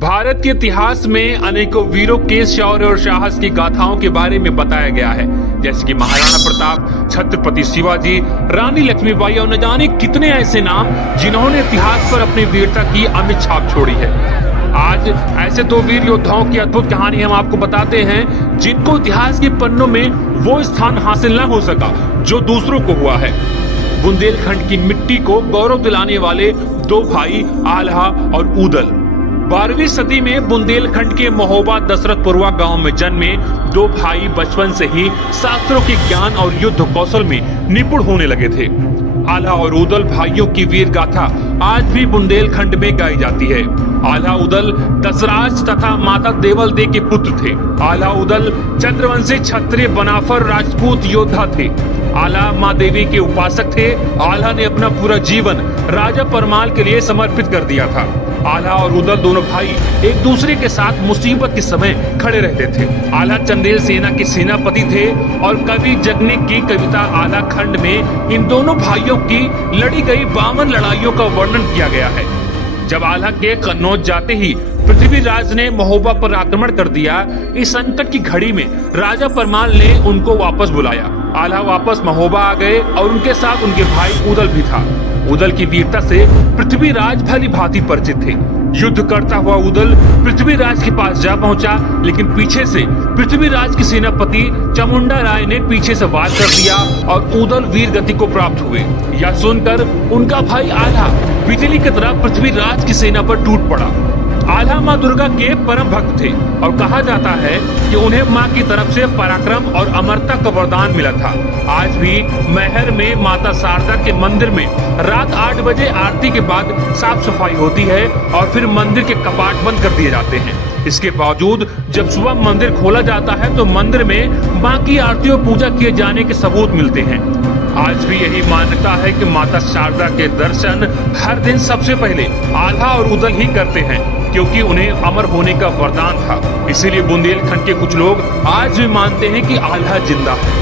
भारत के इतिहास में अनेकों वीरों के शौर्य और साहस की गाथाओं के बारे में बताया गया है, जैसे कि महाराणा प्रताप, छत्रपति शिवाजी, रानी लक्ष्मीबाई और न जाने कितने ऐसे नाम जिन्होंने इतिहास पर अपनी वीरता की अमिट छाप छोड़ी है। आज ऐसे दो वीर योद्धाओं की अद्भुत कहानी हम आपको बताते हैं, जिनको इतिहास के पन्नों में वो स्थान हासिल न हो सका जो दूसरों को हुआ है। बुंदेलखंड की मिट्टी को गौरव दिलाने वाले दो भाई आल्हा और ऊदल। 12वीं सदी में बुंदेलखंड के महोबा दशरथपुरवा गांव में जन्मे दो भाई बचपन से ही शास्त्रों के ज्ञान और युद्ध कौशल में निपुण होने लगे थे। आल्हा और ऊदल भाइयों की वीर गाथा आज भी बुंदेलखंड में गाई जाती है। आल्हा ऊदल दशराज तथा माता देवल दे के पुत्र थे। आल्हा ऊदल चंद्रवंशी क्षत्रिय बनाफर राजपूत योद्धा थे। आल्हा माँ देवी के उपासक थे। आल्हा ने अपना पूरा जीवन राजा परमाल के लिए समर्पित कर दिया था। आल्हा और ऊदल दोनों भाई एक दूसरे के साथ मुसीबत के समय खड़े रहते थे। आल्हा चंदेल सेना के सेनापति थे और कवि जगने की कविता आल्हा खंड में इन दोनों भाइयों की लड़ी गई 52 लड़ाइयों का वर्णन किया गया है। जब आल्हा के कन्नौज जाते ही पृथ्वीराज ने महोबा पर आक्रमण कर दिया। इस संकट की घड़ी में राजा परमाल ने उनको वापस बुलाया। आल्हा वापस महोबा आ गए और उनके साथ उनके भाई ऊदल भी था। ऊदल की वीरता से पृथ्वीराज भली भांति परिचित थे। युद्ध करता हुआ ऊदल पृथ्वीराज के पास जा पहुंचा, लेकिन पीछे से पृथ्वीराज के सेनापति चामुंडा राय ने पीछे से वार कर दिया और ऊदल वीर गति को प्राप्त हुए। यह सुनकर उनका भाई आल्हा बिजली की तरह पृथ्वीराज की सेना पर टूट पड़ा। आल्हा माँ दुर्गा के परम भक्त थे और कहा जाता है कि उन्हें माँ की तरफ से पराक्रम और अमरता का वरदान मिला था। आज भी मैहर में माता शारदा के मंदिर में रात 8 बजे आरती के बाद साफ सफाई होती है और फिर मंदिर के कपाट बंद कर दिए जाते हैं। इसके बावजूद जब सुबह मंदिर खोला जाता है तो मंदिर में माँ की आरती और पूजा किए जाने के सबूत मिलते हैं। आज भी यही मान्यता है कि माता शारदा के दर्शन हर दिन सबसे पहले आल्हा और ऊदल ही करते हैं, क्योंकि उन्हें अमर होने का वरदान था। इसीलिए बुंदेलखंड के कुछ लोग आज भी मानते हैं कि आल्हा जिंदा है।